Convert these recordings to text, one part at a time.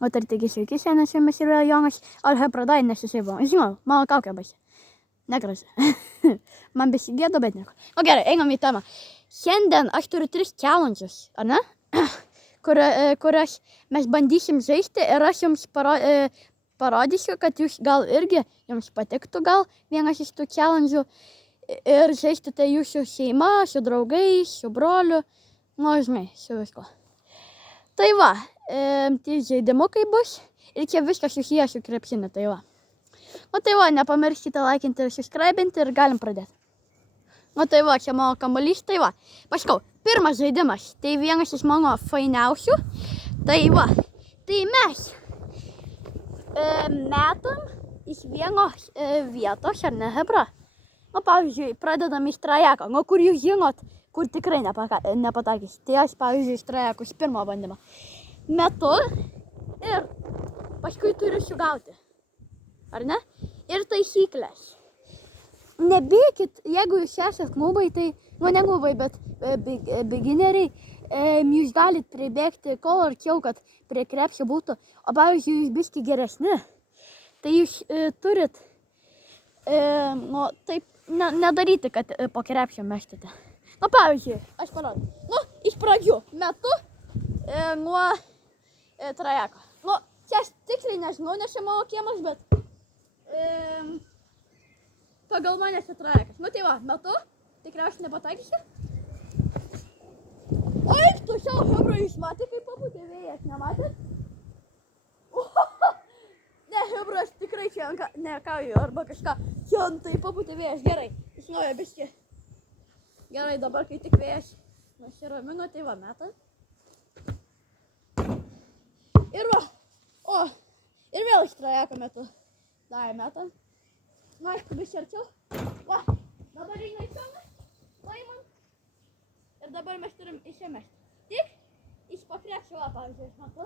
O taigi sveiki, šiandien su jumis yra Jonas Alhebra Dainas įsivon. Žinau, mano kaukė baisi. Negraži. Man besigėdo, bet nieko. O gerai, einam į temą. Šiandien aš turiu 3 challenges, ar ne? Kurias mes bandysim žaisti ir aš jums parodysiu, kad jūs gal irgi jums patiktų gal vienas iš tų challenge'ų. Ir žaisti tai jūsų šeima, su draugais, su broliu, nu, žinai, su visko. Tai va, tie žaidimukai bus ir čia viskas susiję su krepšiniu, tai va. Nu tai va, nepamirškite laikinti ir subscribinti ir galim pradėti. Nu tai va, čia mano kamuolys, tai va. Paskau, pirmas žaidimas, tai vienas iš mano fainiausių. Tai va, tai mes metam iš vienos vietos, ar ne, Hebra? Nu, pavyzdžiui, pradedam iš trajeko, nu, kur jūs žinot, kur tikrai nepataikys. Tai aš, pavyzdžiui, iš trajeko, iš pirmo bandymo metu ir paskui turiu sugauti, ar ne? Ir taisyklės. Nebėkit, jeigu jūs esat nubai, tai, nu, ne nubai, bet beginneriai, jūs galit pribėgti kol arčiau, kad prie krepšio būtų. O pavyzdžiui, jūs biški geresni, tai jūs turit, nu, taip, nedaryti, kad po krepšio meštate. Nu, pavyzdžiui, aš parodu. Nu, iš pradžių metu nuo trajeko. Nu, čia aš tiksliai nežinau, nes čia mano kiemas, bet pagal mane čia trajekas. Nu, tai va, metu, tikriausiai nepataikysiu. Eik tu šiau, Hebra, jūs matė, kaip papūtė vėjas, nematėt? Ne, Hebra, aš tikrai čia nekauju arba kažką. Čia tai papūtė vėjas, gerai, iš naujo biški. Gerai, dabar kai tik vėjas nusiramino, tai va, metam. Ir va, ir vėl iš trajeko metu. Dar metam. Nu, aišku, biški arčiau. Va, dabar eina į šoną, paimam. Ir dabar mes turim išėmesti. Tik iš po krepšio, va, pavyzdžiui, iš metu.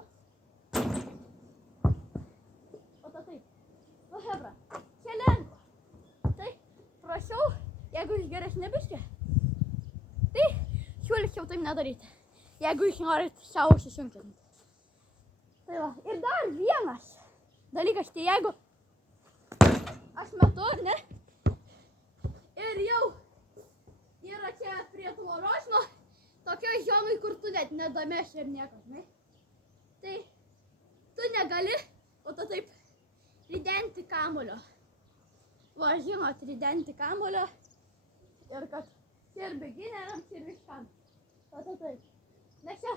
O to taip. Nu, Hebra, čia lengva. Tai, prašau, jeigu jūs geresni biški, tai siūlyčiau taip nedaryti. Jeigu jūs norit savo susunkinti. Tai va, ir dar vienas dalykas, tai jeigu aš metu, ar ne? Ir jau yra čia prie tvoros, nu, tokioj zonoj, kur tu net nedameši ir nieko, žinai. Tai tu negali, o tu taip ridenti kamuolio. Va, žinot, ridenti kamuolio. Ir kad čia ir beginneriams, ir viskam. O tu taip. Nes čia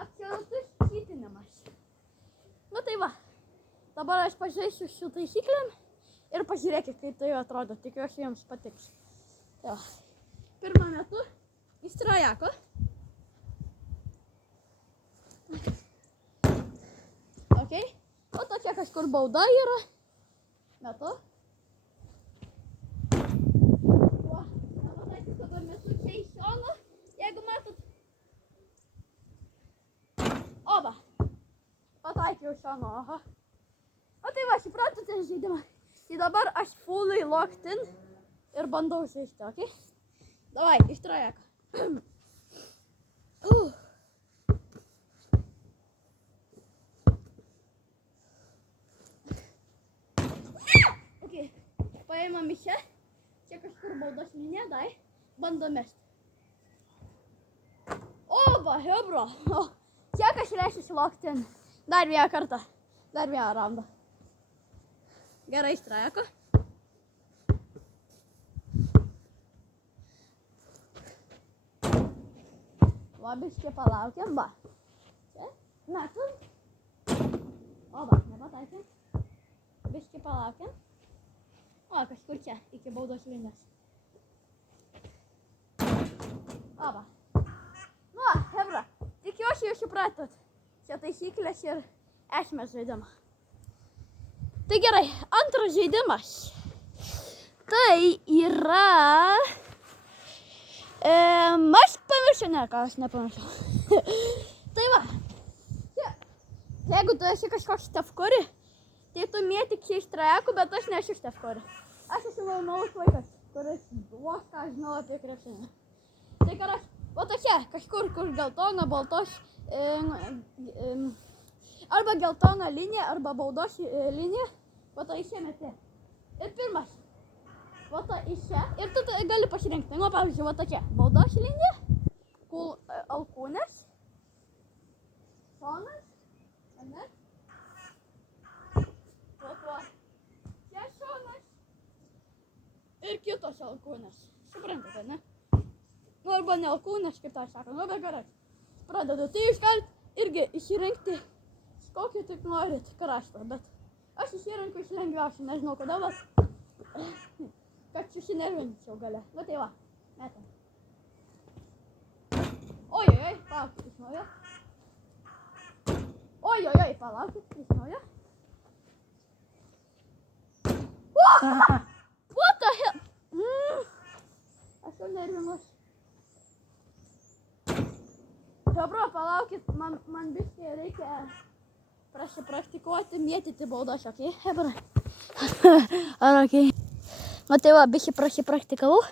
absoliutus čytinimas. Nu tai va, dabar aš pažaisiu su taisyklėm ir pažiūrėkit, kaip tai atrodo. Tikiuosi jums patiks. Tai va, pirmą metu iš trajeko. Ok, o tokia kažkur bauda yra. Metu. O, nepataikiu, dabar metu čia iš šono, jeigu matot. Oba. Pataikiau šono, aha. O tai va, supratote žaidimą. Tai dabar aš fully locked in ir bandau žaisti, ok? Davai, iš trajeko. Ok, paėmam iš čia. Čia kažkur baudos linija, dai. Bandom mesti. Oba, Hebra. Čia aš reiškiasi locked in. Dar vieną kartą. Dar vieną raundą. Gerai, iš trajeko. Va, biškį palaukiam, va. Čia, metam. O, va, nepataikėm. Biškį palaukiam. O, kažkur čia, iki baudos linijos. O, va. Nu, Hebra, tikiuosi jūs supratot. Čia taisyklės ir esmės žaidimą. Tai gerai, antras žaidimas. Tai yra... Aš pamiršiu, ne, ką aš nepamiršiu. Tai va, čia, jeigu tu esi kažkoks Steph Curry, tai tu mėtik čia iš trajekų, bet aš nesu Steph Curry. Aš esu normalus vaikas, kuris duos, ką žinau apie krepšinį. Tai karas, o tokia, kažkur, kur geltona, baltos, Arba geltona linija, arba baudos linija. Va to išėmėte. Ir pirmas. Va to iš čia. Ir tu gali pasirinkti. Nu, pavyzdžiui, va tokia. Baudos linija. Alkūnės. Šonas. Ane? Va. Čia šonas. Ir kitos alkūnės. Suprantate, ne? Nu, arba ne alkūnės, kaip tai sako. Nu, bet gerai. Pradedu. Tai iškart irgi išsirinkti, kokį tik norit kraštą. Bet aš išsirenku iš lengviausių. Nežinau, kodėl, bet kad susinervinčiau gale. Nu, tai va. Metam. Ojojoj, palaukit iš naujo. Ojojoj, palaukit iš naujo. What the hell? Aš jau nervinuosi. Hebra, palaukit, man biškai reikia prasipraktikuoti mėtyti baudas, okei, Hebra? Ar okei? Nu tai va, biškai prasipraktikavau,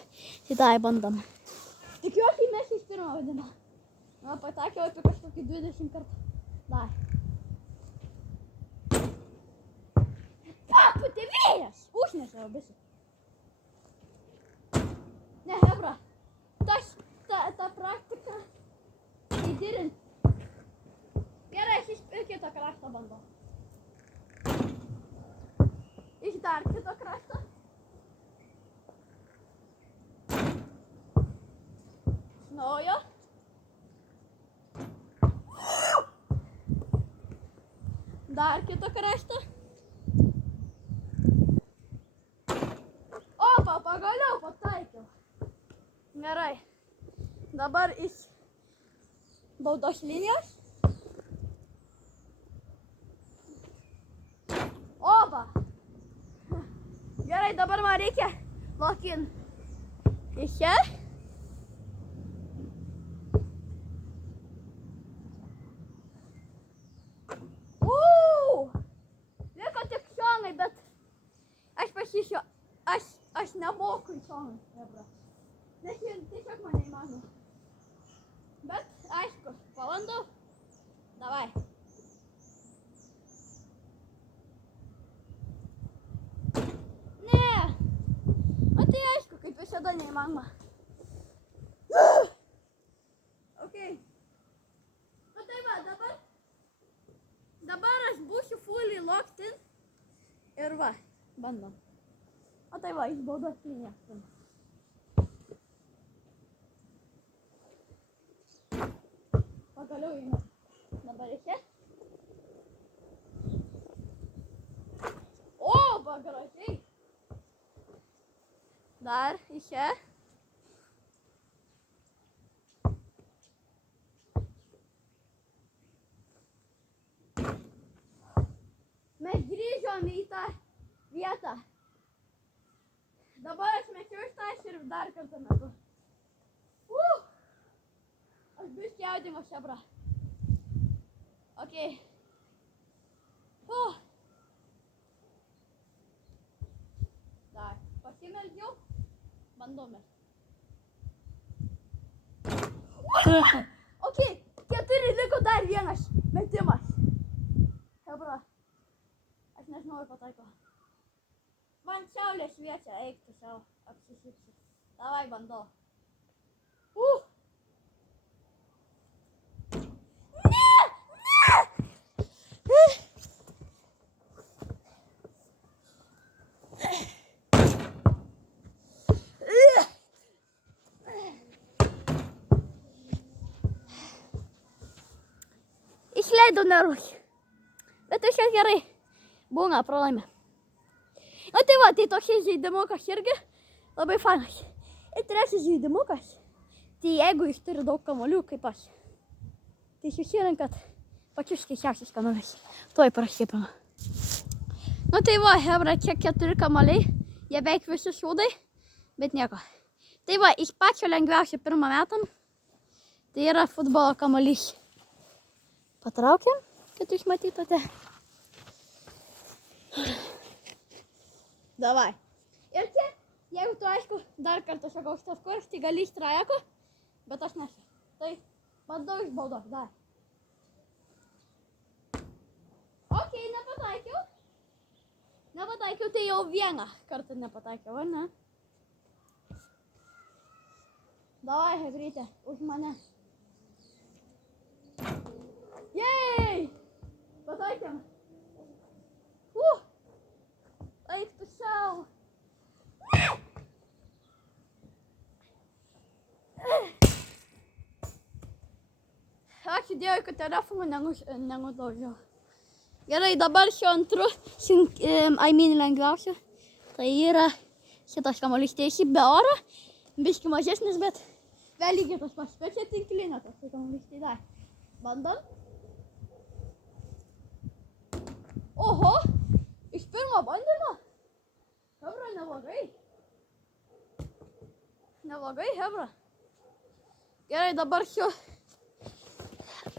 tai tai bandom. Tikiuosi mes iš pirmo vadino. Nu, patakiau apie kažkokį 20 kartų. Dar. Paputė vėjas! Užnešė visi. Ne, Hebra, ta praktika įdirint. Gerai, aš iš kito krašto bandau. Iš dar kito krašto. Naujo. Dar kito krašto. Opa, pagaliau pataikiau. Gerai. Dabar iš baudos linijos. Opa. Gerai, dabar man reikia lokin iš čia. Liko tik šonai, bet aš pašyšiu. Aš nemoku į šonai, Hebra. Nes tiesiog man neįmanoma. Bet, aišku, pabandau. Davai. Ne. O tai aišku, kaip visada neįmanoma. Okay. O tai va, dabar aš būsiu fully locked in. Ir va, bandom. O tai va, iš baudos linijos. Pagaliau einu. Dabar iš čia. O, gražiai. Dar iš čia. Mes grįžom į tą vietą. Dabar aš mečiau iš tą ir dar kartą metu. Aš biškį jaudimo Hebra. Okei. Dar pasimeldžiau. Bandome. Okei, 4 liko dar vienas metimas. Hebra. Aš nežinau, ar pataiko. Man saulė šviečia, eik tu sau, apsisipsi. Davai, bandau. Išleidau nervus. Bet viskas gerai. Būna, pralaimė. Nu tai va, tai toks žaidimukas irgi labai fanas. Ir trečias žaidimukas. Tai jeigu jūs turi daug kamuolių kaip aš, tai susirenkat pačius keisčiausius kamuolius. Tuoj prašypinu. Nu tai va, Hebra, čia 4 kamuoliai. Jie beveik visi šūdai, bet nieko. Tai va, iš pačio lengviausio pirmą metam. Tai yra futbolo kamuolys. Patraukiam, kad jūs matytote. Davai. Ir čia, jeigu tu aišku, dar kartą sakau šitas kurs, tai gali iš trajeko, bet aš nesu. Tai bandau iš baudos, dar. Nepataikiau? Nepataikiau, tai jau vieną kartą nepataikiau, ar ne? Davai, Hebrytė, už mane. Jej! Pataikėm. Eik tu sau. Ačiū Dievui, kad telefoną nenudaužiau. Gerai, dabar šiuo antru, lengviausia. Tai yra šitas kamuolys teisį be oro. Biški mažesnis, bet vėl lygiai tas pats. Bet čia tinklinė tas kamuolys. Tai dar. Bandom. Oho! Iš pirmo bandymo? Hebra, neblogai. Neblogai, Hebra. Gerai, dabar šiuo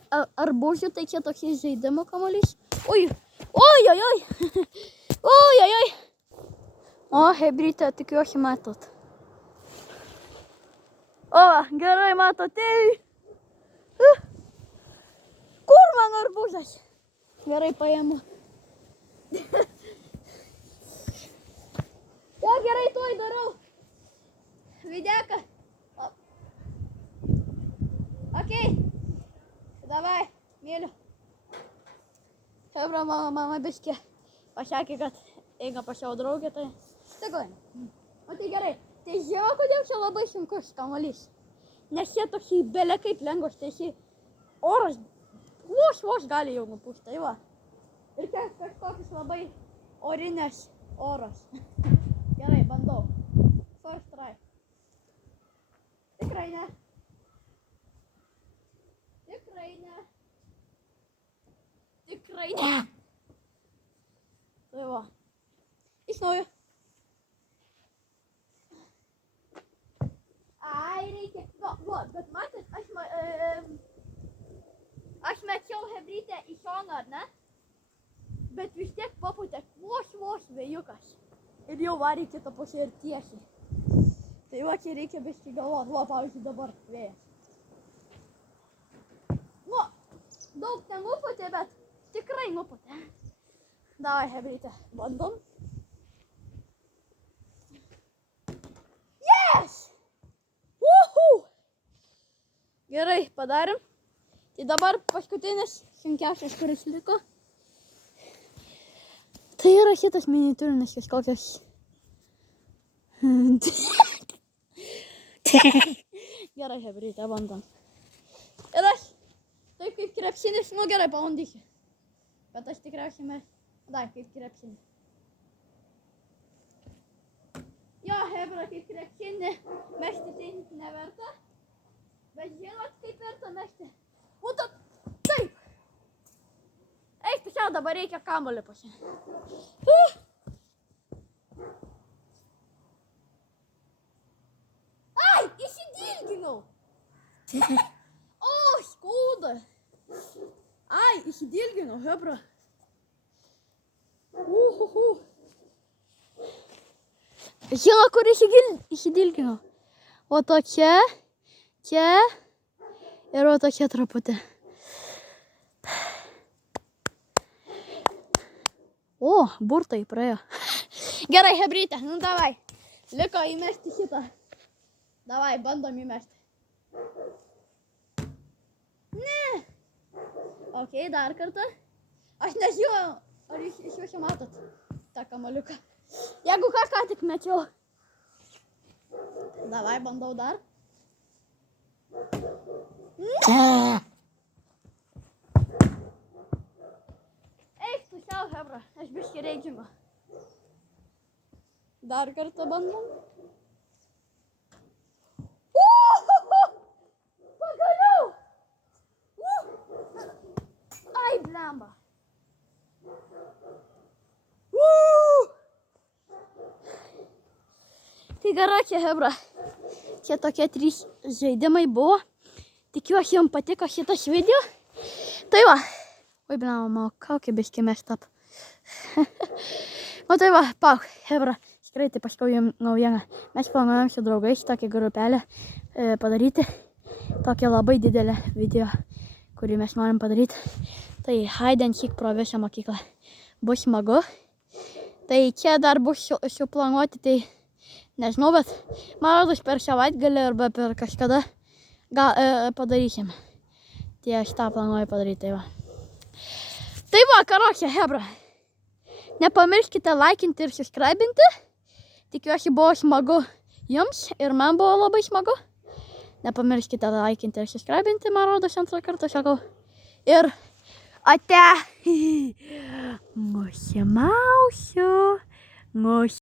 arbūžiu, tai čia tokie žaidimo kamuolys. Oi, oi, oi, oi. Oi, oi, oi. O, Hebrytė, tikiuosi matot. O, gerai matote. Kur man arbūžas? Gerai paimu. Jo, gerai, tuoj darau. Videką. Okei. Davai, myliu. Hebra, mama biškė pasakė, kad eina pas savo draugę, tai tegoj. O tai gerai. Tai žinau, kodėl čia labai sunkus kamuolys. Nes čia toks belė kaip lengvas, tai šį oras vos gali jau nupūsti, tai va. Ir čia kažkokius labai orinės oras. Gerai, bandau. First try. Tikrai ne. Tikrai ne. Tikrai ne. Tai va. Iš naujo. Ai, reikia. Va, bet matot, aš mečiau Hebrytę į šoną, ar ne? Bet vis tiek papūtė vos vėjukas. Ir jau varė kitą pusę ir tiesiai. Tai va, čia reikia biškį galvot. Va, pavyzdžiui, dabar vėjas. Nu, daug nenupūtė, bet tikrai nupūtė. Davai, Hebrytė, bandom. Yes! Uhu! Gerai, padarėm. Tai dabar paskutinis sunkiausias, kuris liko. Tai yra šitas miniatūrinis kažkokios. Gerai, Hebrytė, bandom. Ir aš, taip kaip krepšinis, nu gerai, pabandysiu. Bet aš tikriausiai kaip krepšinį. Jo, Hebra, kaip krepšinį mešti tai neverta. Bet žinot, kaip verta mešti. Būtent taip. Eik, tu čia dabar reikia kamuolį pasiimti. Ai, įsidilginau. O, skauda. Ai, įsidilginau, Hebra. Žinau, kur įsidilginau. O to čia ir o to čia truputį. O, burtai praėjo. Gerai, Hebrytė, nu davai. Liko įmesti šitą. Davai, bandom įmesti. Ne. Okei, dar kartą. Aš nežinau, ar jūs iš jūsų matot tą kamaliuką. Jeigu ką tik mečiau. Davai, bandau dar. Eik tu sau, Hebra, aš biškį reikžimo. Dar kartą bandom. Pagaliau! Ai, blemba. Tai gerai, čia Hebra. Čia tokie 3 žaidimai buvo. Tikiuosi, jums patiko šitas video. Tai va. Oi, blemba, mano kaukė biškį mešt up. O tai va, pauk, Hebra. Tikrai tai paskau jums naujieną. Mes planuojam su draugais tokią grupelę padaryti. Tokią labai didelę video, kurį mes norim padaryti. Tai hide and seek pro visą mokyklą. bus smagu. Tai čia dar bus suplanuoti, tai nežinau, bet man rodos per savaitgalį arba per kažkada padarysim. Tai aš tą planuoju padaryti, tai va. Tai va, karoče, hebra. Nepamirškite laikinti ir subscribinti. Tikiuosi buvo smagu jums ir man buvo labai smagu. Nepamirškite laikinti ir subscribinti, man rodos antrą kartą sakau. Ir ate. Nusimausiu.